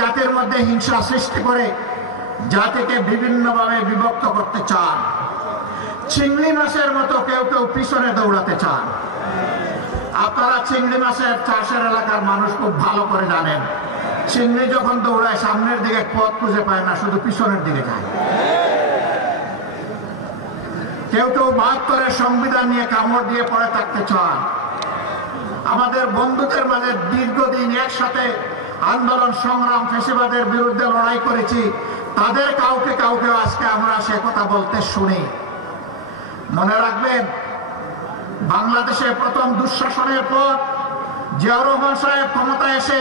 জাতির মধ্যে হিংসা সৃষ্টি করে জাতিকে বিভিন্নভাবে বিভক্ত করতে চান। চিংড়ি মাছের মতো কেউ কেউ পিছনে দৌড়াতে চান। আপনারা চিংড়ি মাছের চাষের এলাকার মানুষ খুব ভালো করে জানেন, চিংড়ি যখন দৌড়ায় সামনের দিকে পথ খুঁজে পায় না, শুধু পিছনের দিকে যায়। কেউ কেউ ৭২-এর সংবিধান নিয়ে কামড় দিয়ে পড়ে থাকতে চান। আমাদের বন্ধুদের মাঝে দীর্ঘদিন একসাথে আন্দোলন সংগ্রাম ফ্যাসিবাদের বিরুদ্ধে লড়াই করেছি, তাদের কাউকে কাউকে আজকে আমরা সে কথা বলতে শুনি। মনে রাখবেন, বাংলাদেশে প্রথম দুঃশাসনের পর জিয়াউর রহমান সাহেব ক্ষমতায় এসে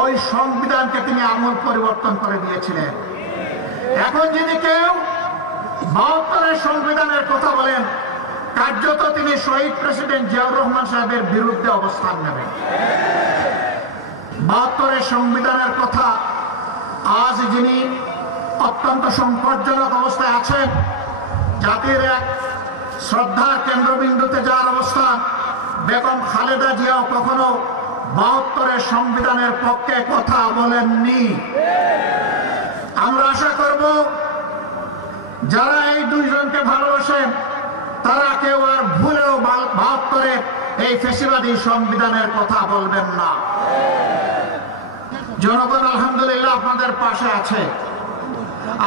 ওই সংবিধানকে তিনি আমূল পরিবর্তন করে দিয়েছিলেন। এখন যদি কেউ ৭২-এর সংবিধানের কথা বলেন, কার্যত তিনি শহীদ প্রেসিডেন্ট জিয়াউর রহমান সাহেবের বিরুদ্ধে অবস্থান নেবেন। ৭২-এর সংবিধানের কথা আজ যিনি অত্যন্ত সংকটজনক অবস্থায় আছেন, জাতির এক শ্রদ্ধার কেন্দ্রবিন্দুতে যাওয়ার অবস্থা, বেগম খালেদা জিয়াও কখনো ৭২-এর সংবিধানের পক্ষে কথা বলেননি। আমরা আশা করব যারা এই দুইজনকে ভালোবাসেন তারা কেউ আর ভুলেও ৭২-এর এই ফ্যাসিবাদী সংবিধানের কথা বলবেন না। জনগণ আলহামদুলিল্লাহ আপনাদের পাশে আছে।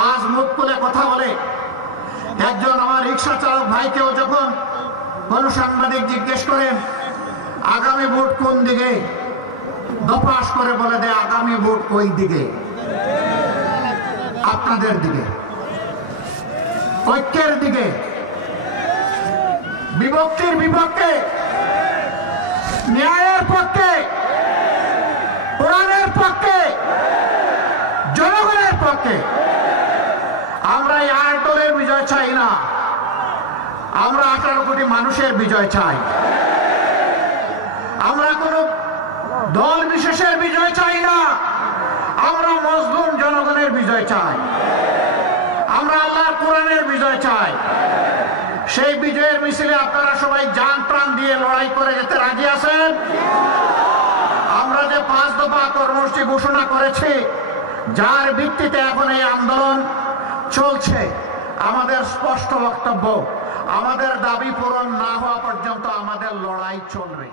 আজ মুখ খুলে কথা বলে একজন আমার রিক্সা চালক ভাইকেও যখন কোন সাংবাদিক জিজ্ঞেস করেন আগামী ভোট কোন দিকে, দপাস করে বলে দেয় আগামী ভোট ওই দিকে, আপনাদের দিকে, ঐক্যের দিকে, বিভক্তির বিপক্ষে, ন্যায়ের পক্ষে, কোরআনের পক্ষে, জনগণের পক্ষে। আমরা এই ৮ দলের বিজয় চাই না, আমরা ১৮ কোটি মানুষের বিজয় চাই। আমরা কোন দল বিশেষের বিজয় চাই না, আমরা মজলুম জনগণের বিজয় চাই। আমরা আল্লাহর কোরআনের বিজয় চাই। সেই বিজয়ের মিছিলে আপনারা সবাই জান প্রাণ দিয়ে লড়াই করে যেতে রাজি আছেন? আমরা যে ৫ দফা কর্মসূচি ঘোষণা করেছি, যার ভিত্তিতে এখন এই আন্দোলন চলছে, আমাদের স্পষ্ট বক্তব্য, আমাদের দাবি পূরণ না হওয়া পর্যন্ত আমাদের লড়াই চলবে।